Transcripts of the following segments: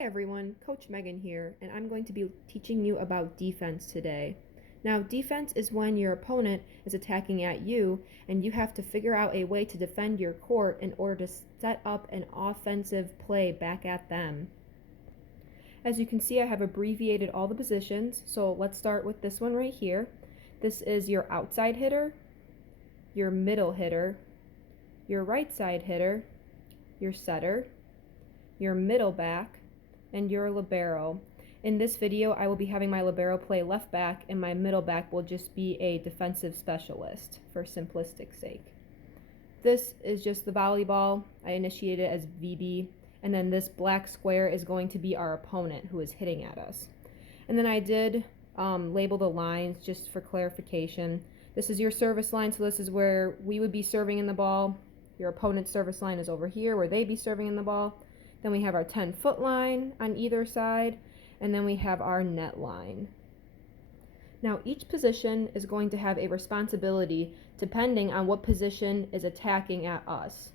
Hi everyone, Coach Megan here, and I'm going to be teaching you about defense today. Now, defense is when your opponent is attacking at you and you have to figure out a way to defend your court in order to set up an offensive play back at them. As you can see, I have abbreviated all the positions, so let's start with this one right here. This is your outside hitter, your middle hitter, your right side hitter, your setter, your middle back, and your libero. In this video, I will be having my libero play left back and my middle back will just be a defensive specialist for simplistic sake. This is just the volleyball. I initiated it as VB, and then this black square is going to be our opponent who is hitting at us. And then I did label the lines just for clarification. This is your service line, so this is where we would be serving in the ball. Your opponent's service line is over here where they'd be serving in the ball. Then we have our 10-foot line on either side, and then we have our net line. Now each position is going to have a responsibility depending on what position is attacking at us.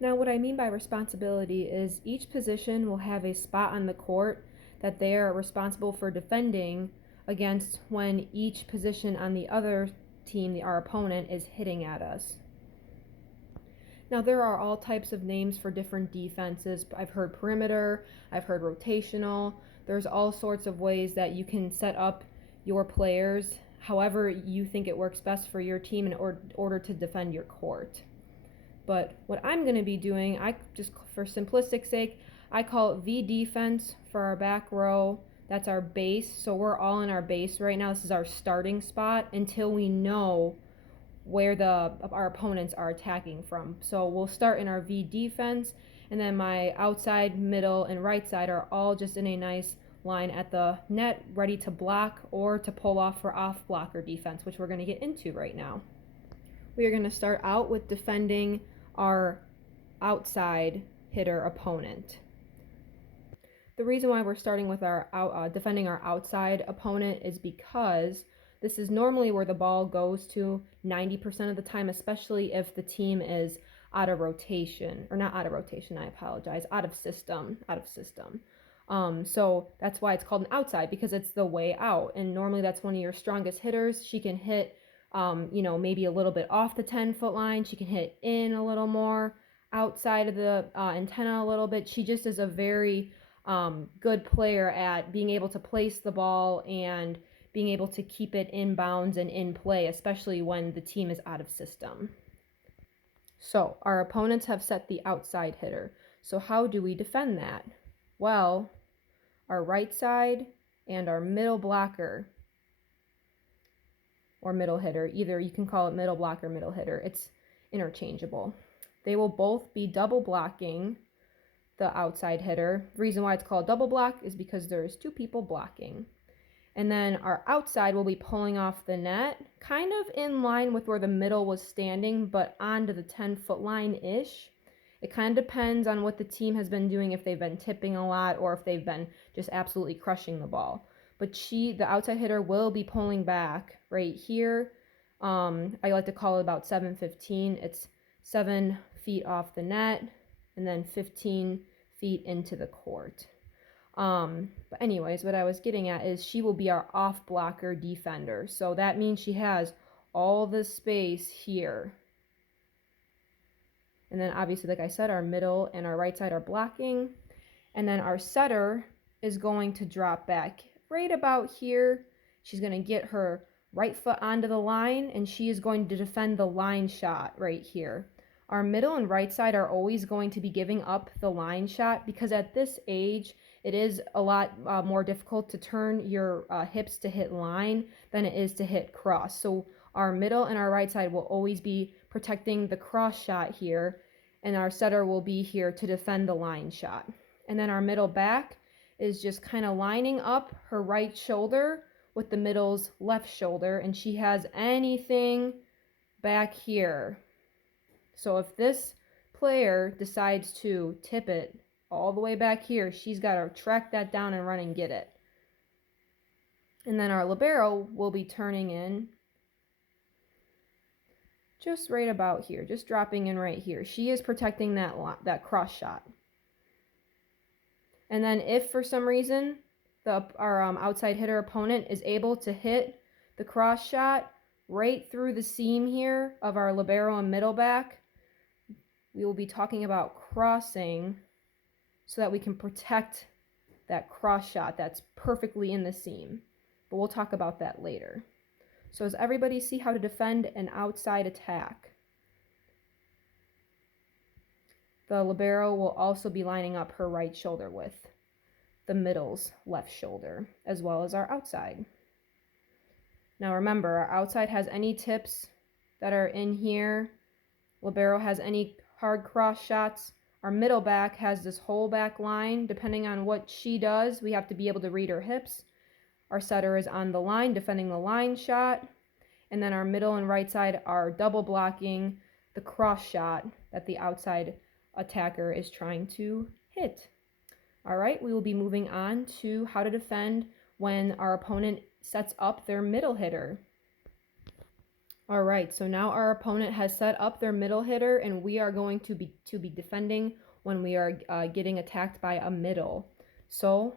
Now what I mean by responsibility is each position will have a spot on the court that they are responsible for defending against when each position on the other team, our opponent, is hitting at us. Now there are all types of names for different defenses. I've heard perimeter, I've heard rotational. There's all sorts of ways that you can set up your players however you think it works best for your team in order to defend your court. But what I'm going to be doing, I just for simplistic sake, I call it V defense for our back row. That's our base. So we're all in our base right now. This is our starting spot until we know where our opponents are attacking from. So we'll start in our V defense, and then my outside, middle, and right side are all just in a nice line at the net, ready to block or to pull off for off blocker defense, which we're going to get into right now. We are going to start out with defending our outside hitter opponent. The reason why we're starting with our defending our outside opponent is because this is normally where the ball goes to 90% of the time, especially if the team is out of rotation, or not out of rotation, I apologize, out of system. So that's why it's called an outside, because it's the way out. And normally that's one of your strongest hitters. She can hit, maybe a little bit off the 10-foot line. She can hit in a little more, outside of the antenna a little bit. She just is a very good player at being able to place the ball and being able to keep it in bounds and in play, especially when the team is out of system. So our opponents have set the outside hitter. So how do we defend that? Well, our right side and our middle blocker, or middle hitter, either you can call it middle blocker, middle hitter, it's interchangeable. They will both be double blocking the outside hitter. The reason why it's called double block is because there's two people blocking. And then our outside will be pulling off the net, kind of in line with where the middle was standing, but onto the 10-foot line-ish. It kind of depends on what the team has been doing, if they've been tipping a lot or if they've been just absolutely crushing the ball. But the outside hitter, will be pulling back right here. I like to call it about 7-15. It's 7 feet off the net and then 15 feet into the court. But anyways, what I was getting at is she will be our off blocker defender. So that means she has all this space here. And then obviously, like I said, our middle and our right side are blocking. And then our setter is going to drop back right about here. She's going to get her right foot onto the line, and she is going to defend the line shot right here. Our middle and right side are always going to be giving up the line shot because at this age, it is a lot more difficult to turn your hips to hit line than it is to hit cross. So our middle and our right side will always be protecting the cross shot here, and our setter will be here to defend the line shot. And then our middle back is just kind of lining up her right shoulder with the middle's left shoulder, and she has anything back here. So if this player decides to tip it all the way back here, she's got to track that down and run and get it. And then our libero will be turning in just right about here, just dropping in right here. She is protecting that cross shot. And then if for some reason our outside hitter opponent is able to hit the cross shot right through the seam here of our libero and middle back, we will be talking about crossing so that we can protect that cross shot that's perfectly in the seam. But we'll talk about that later. So does everybody see how to defend an outside attack? The libero will also be lining up her right shoulder with the middle's left shoulder, as well as our outside. Now remember, our outside has any tips that are in here. Libero has any hard cross shots. Our middle back has this whole back line. Depending on what she does, we have to be able to read her hips. Our setter is on the line, defending the line shot. And then our middle and right side are double blocking the cross shot that the outside attacker is trying to hit. All right, we will be moving on to how to defend when our opponent sets up their middle hitter. All right, so now our opponent has set up their middle hitter, and we are going to be defending when we are getting attacked by a middle. So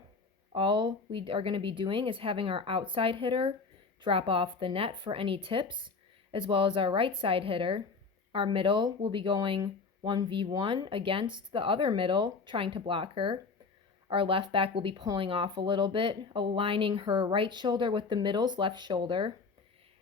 all we are going to be doing is having our outside hitter drop off the net for any tips, as well as our right side hitter. Our middle will be going 1v1 against the other middle, trying to block her. Our left back will be pulling off a little bit, aligning her right shoulder with the middle's left shoulder.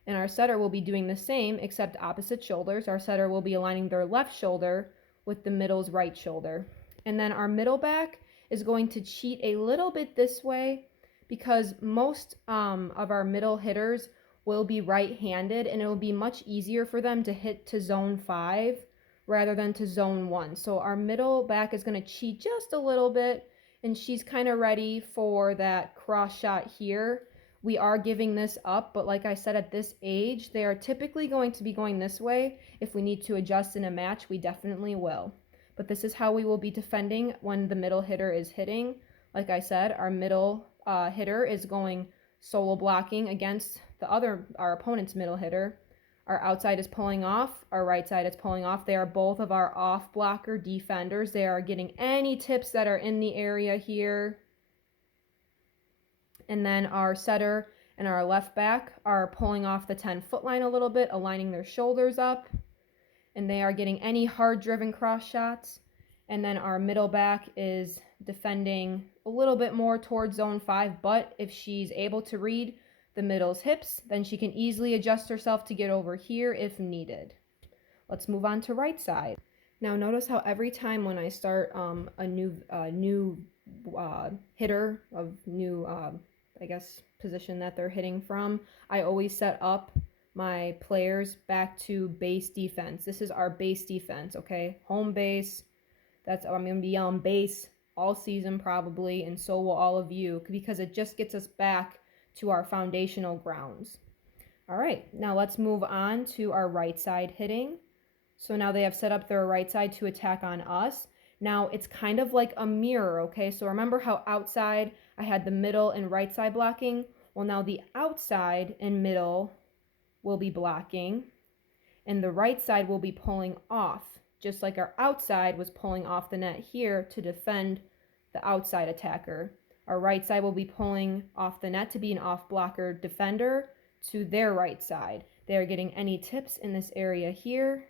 And our setter will be doing the same, except opposite shoulders. Our setter will be aligning their left shoulder with the middle's right shoulder. And then our middle back is going to cheat a little bit this way because most of our middle hitters will be right-handed, and it will be much easier for them to hit to zone 5 rather than to zone 1. So our middle back is going to cheat just a little bit, and she's kind of ready for that cross shot here. We are giving this up, but like I said, at this age, they are typically going to be going this way. If we need to adjust in a match, we definitely will. But this is how we will be defending when the middle hitter is hitting. Like I said, our middle hitter is going solo blocking against our opponent's middle hitter. Our outside is pulling off. Our right side is pulling off. They are both of our off blocker defenders. They are getting any tips that are in the area here. And then our setter and our left back are pulling off the 10-foot line a little bit, aligning their shoulders up. And they are getting any hard-driven cross shots. And then our middle back is defending a little bit more towards zone 5. But if she's able to read the middle's hips, then she can easily adjust herself to get over here if needed. Let's move on to right side. Now notice how every time when I start a new hitter of new I guess position that they're hitting from, I always set up my players back to base defense. This is our base defense, okay? Home base. I'm going to be on base all season probably, and so will all of you, because it just gets us back to our foundational grounds. All right, now let's move on to our right side hitting. So now they have set up their right side to attack on us. Now it's kind of like a mirror, okay? So remember how outside I had the middle and right side blocking? Well, now the outside and middle will be blocking, and the right side will be pulling off, just like our outside was pulling off the net here to defend the outside attacker. Our right side will be pulling off the net to be an off blocker defender to their right side. They are getting any tips in this area here.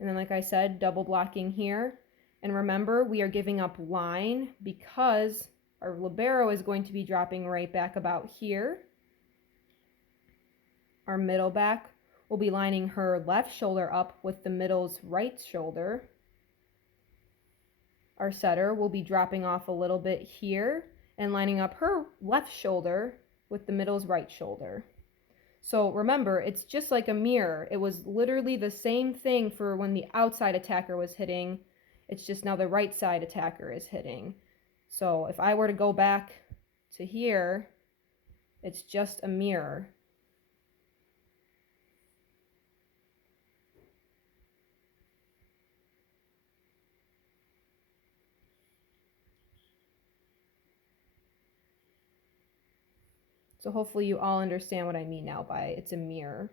And then, like I said, double blocking here. And remember, we are giving up line because our libero is going to be dropping right back about here. Our middle back will be lining her left shoulder up with the middle's right shoulder. Our setter will be dropping off a little bit here and lining up her left shoulder with the middle's right shoulder. So remember, it's just like a mirror. It was literally the same thing for when the outside attacker was hitting. It's just now the right side attacker is hitting. So if I were to go back to here, it's just a mirror. So hopefully you all understand what I mean now by it's a mirror.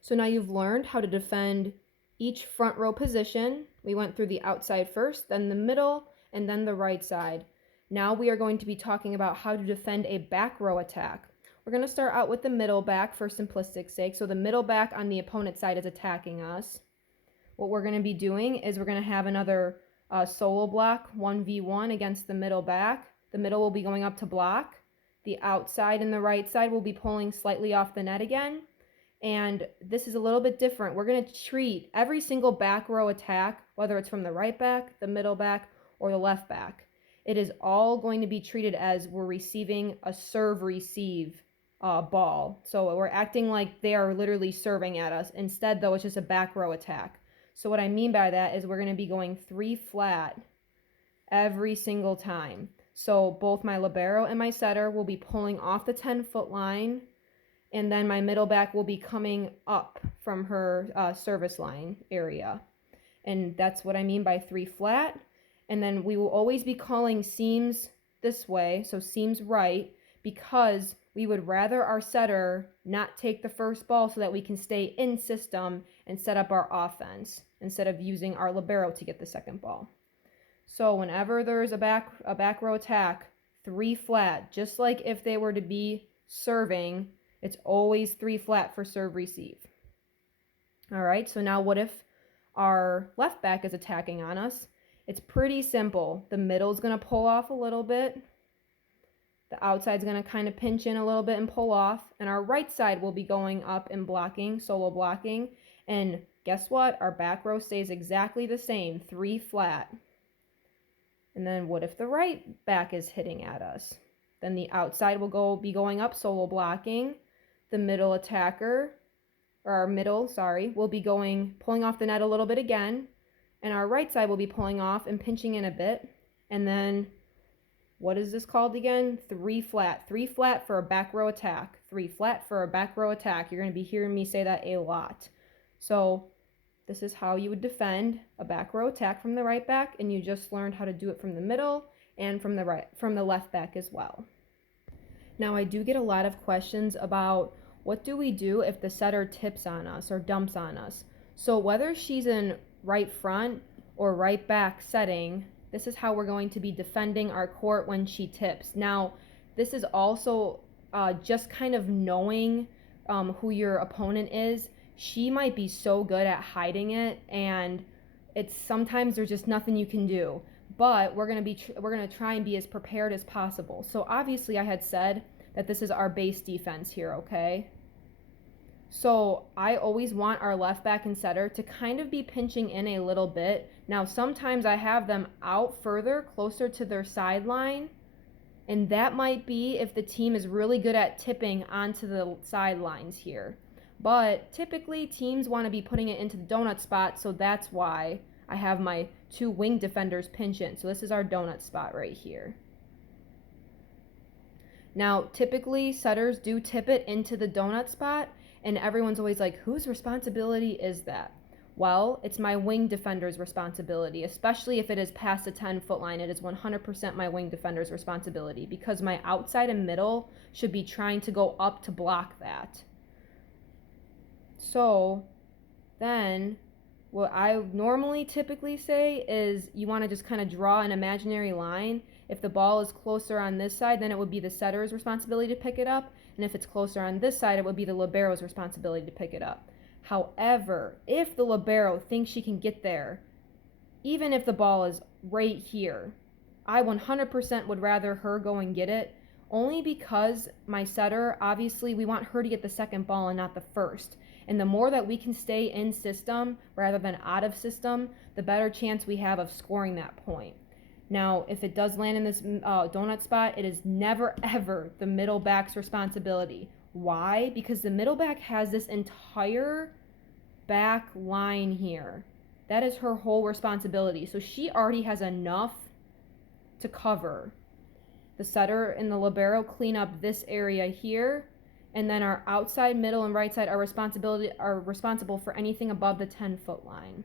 So now you've learned how to defend each front row position. We went through the outside first, then the middle, and then the right side. Now we are going to be talking about how to defend a back row attack. We're going to start out with the middle back for simplistic sake. So the middle back on the opponent's side is attacking us. What we're going to be doing is we're going to have another solo block 1v1 against the middle back. The middle will be going up to block. The outside and the right side will be pulling slightly off the net again. And this is a little bit different. We're going to treat every single back row attack, whether it's from the right back, the middle back, or the left back. It is all going to be treated as we're receiving a serve-receive ball. So we're acting like they are literally serving at us. Instead, though, it's just a back row attack. So what I mean by that is we're going to be going 3 flat every single time. So both my libero and my setter will be pulling off the 10-foot line, and then my middle back will be coming up from her service line area. And that's what I mean by 3 flat. And then we will always be calling seams this way, so seams right, because we would rather our setter not take the first ball so that we can stay in system and set up our offense instead of using our libero to get the second ball. So whenever there's a back row attack, 3 flat, just like if they were to be serving, it's always 3 flat for serve receive. All right, so now what if our left back is attacking on us? It's pretty simple. The middle's going to pull off a little bit. The outside's going to kind of pinch in a little bit and pull off. And our right side will be going up and blocking, solo blocking. And guess what? Our back row stays exactly the same, 3 flat. And then what if the right back is hitting at us? Then the outside will be going up, solo blocking. The middle attacker, or our middle, will be pulling off the net a little bit again. And our right side will be pulling off and pinching in a bit. And then, what is this called again? 3 flat. 3 flat for a back row attack. 3 flat for a back row attack. You're going to be hearing me say that a lot. So this is how you would defend a back row attack from the right back, and you just learned how to do it from the middle and from the left back as well. Now I do get a lot of questions about what do we do if the setter tips on us or dumps on us. So whether she's in right front or right back setting, this is how we're going to be defending our court when she tips. Now, this is also just kind of knowing who your opponent is. She might be so good at hiding it, and sometimes there's just nothing you can do. But we're gonna try and be as prepared as possible. So obviously, I had said that this is our base defense here, okay? So I always want our left back and setter to kind of be pinching in a little bit. Now, sometimes I have them out further, closer to their sideline, and that might be if the team is really good at tipping onto the sidelines here. But typically, teams want to be putting it into the donut spot, so that's why I have my 2 wing defenders pinch in. So this is our donut spot right here. Now, typically, setters do tip it into the donut spot, and everyone's always like, whose responsibility is that? Well, it's my wing defender's responsibility, especially if it is past the 10-foot line. It is 100% my wing defender's responsibility because my outside and middle should be trying to go up to block that. So then what I normally typically say is you want to just kind of draw an imaginary line. If the ball is closer on this side, then it would be the setter's responsibility to pick it up. And if it's closer on this side, it would be the libero's responsibility to pick it up. However, if the libero thinks she can get there, even if the ball is right here, I 100% would rather her go and get it, only because my setter, obviously, we want her to get the second ball and not the first. And the more that we can stay in system rather than out of system, the better chance we have of scoring that point. Now, if it does land in this donut spot, it is never, ever the middle back's responsibility. Why? Because the middle back has this entire back line here. That is her whole responsibility. So she already has enough to cover. The setter and the libero clean up this area here, and then our outside, middle, and right side are responsible for anything above the 10-foot line.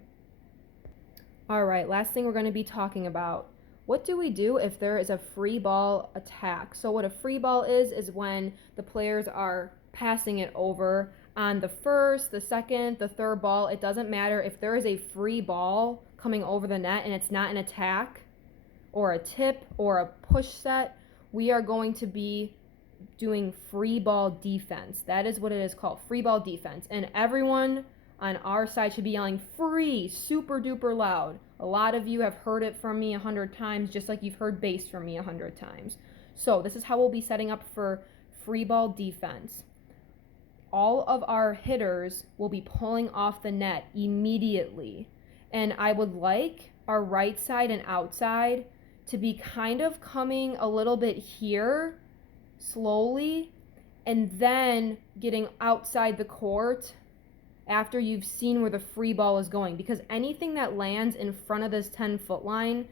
All right, last thing we're going to be talking about. What do we do if there is a free ball attack? So what a free ball is when the players are passing it over on the first, the second, the third ball. It doesn't matter if there is a free ball coming over the net and it's not an attack. or a tip or a push set, we are going to be doing free ball defense. That is what it is called, free ball defense. And everyone on our side should be yelling free super duper loud. A lot of you have heard it from me 100 times, just like you've heard base from me 100 times. So this is how we'll be setting up for free ball defense. All of our hitters will be pulling off the net immediately. And I would like our right side and outside to be kind of coming a little bit here slowly, and then getting outside the court after you've seen where the free ball is going, because anything that lands in front of this 10-foot line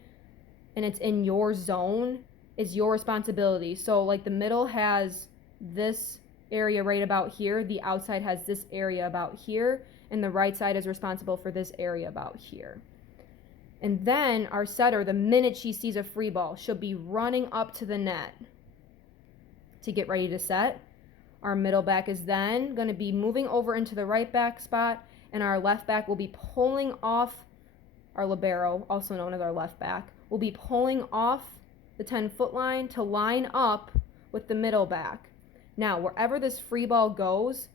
and it's in your zone is your responsibility. So like the middle has this area right about here, the outside has this area about here, and the right side is responsible for this area about here. And then our setter, the minute she sees a free ball, she'll be running up to the net to get ready to set. Our middle back is then going to be moving over into the right back spot, and our left back will be pulling off, our libero, also known as our left back, will be pulling off the 10-foot line to line up with the middle back. Now, wherever this free ball goes,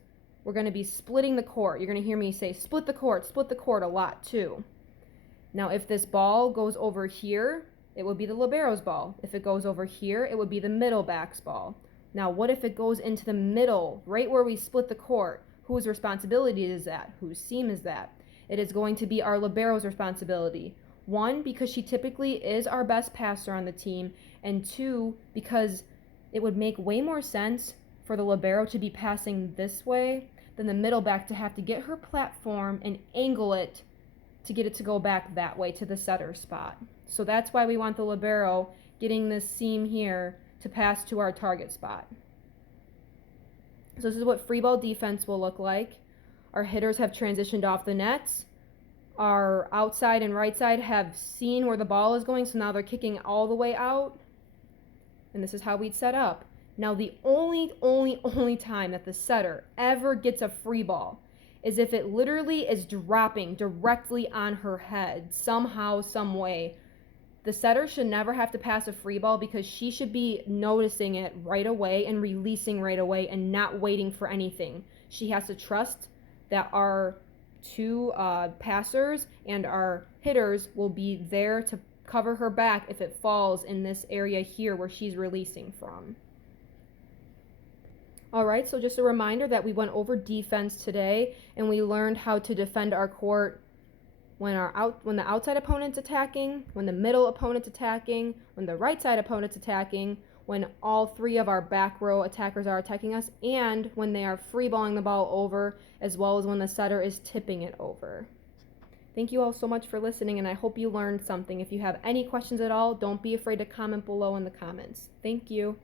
we're going to be splitting the court. You're going to hear me say split the court a lot too. Now, if this ball goes over here, it would be the libero's ball. If it goes over here, it would be the middle back's ball. Now, what if it goes into the middle, right where we split the court? Whose responsibility is that? Whose seam is that? It is going to be our libero's responsibility. One, because she typically is our best passer on the team, and two, because it would make way more sense for the libero to be passing this way than the middle back to have to get her platform and angle it to get it to go back that way to the setter spot. So that's why we want the libero getting this seam here to pass to our target spot. So this is what free ball defense will look like. Our hitters have transitioned off the nets. Our outside and right side have seen where the ball is going, so now they're kicking all the way out. And this is how we'd set up. Now the only time that the setter ever gets a free ball is if it literally is dropping directly on her head somehow, some way. The setter should never have to pass a free ball because she should be noticing it right away and releasing right away and not waiting for anything. She has to trust that our two passers and our hitters will be there to cover her back if it falls in this area here where she's releasing from. All right, so just a reminder that we went over defense today, and we learned how to defend our court when the outside opponent's attacking, when the middle opponent's attacking, when the right side opponent's attacking, when all three of our back row attackers are attacking us, and when they are free balling the ball over, as well as when the setter is tipping it over. Thank you all so much for listening, and I hope you learned something. If you have any questions at all, don't be afraid to comment below in the comments. Thank you.